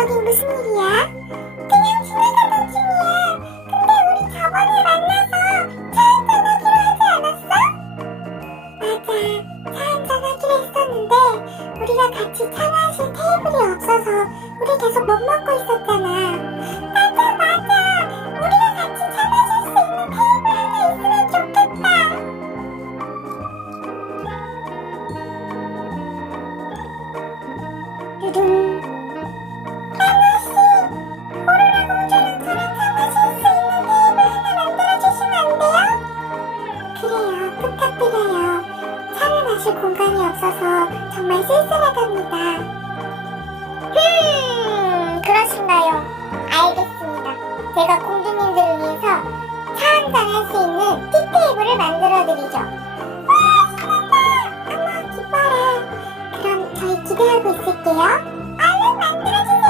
여긴 무슨 일이야? 그냥 지나가던 중이야. 근데 우리 저번에 만나서 차 한잔하기로 하지 않았어? 맞아, 차 한잔하기로 했었는데 우리가 같이 차 마실 테이블이 없어서 우리 계속 못 먹고 있었잖아. 맞아. 우리가 같이 차 마실 수 있는 테이블 하나 있으면 좋겠다. 두둥. 아저씨, 오로라 공주는 저랑 차 마실 수 있는 테이블 하나 만들어주시면 안 돼요? 그래요, 부탁드려요. 차를 마실 공간이 없어서 정말 쓸쓸하답니다. 그러신가요? 알겠습니다. 제가 공주님들을 위해서 차 한잔 할 수 있는 티테이블을 만들어드리죠. 와, 신난다! 어머, 기뻐라. 그럼 저희 기대하고 있을게요. 얼른 만들어주세요.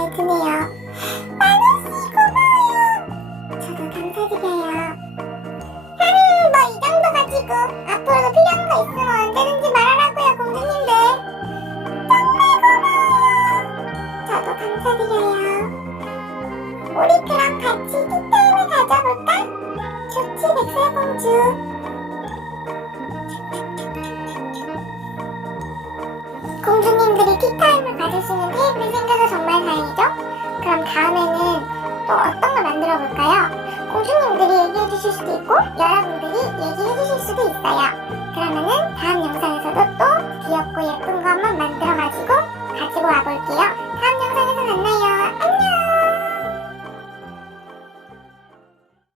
마음에 드네요. 만호씨 고마워요. 저도 감사드려요. 뭐 이 정도 가지고 앞으로도 필요한 거 있으면 언제든지 말하라고요, 공주님들. 정말 고마워요. 저도 감사드려요. 우리 그럼 같이 티테이블 가져볼까? 좋지, 백설공주. 공주님들이 티타임을 가질 수 있는 테이블이 생겨서 정말 다행이죠? 그럼 다음에는 또 어떤 걸 만들어 볼까요? 공주님들이 얘기해 주실 수도 있고 여러분들이 얘기해 주실 수도 있어요. 그러면은 다음 영상에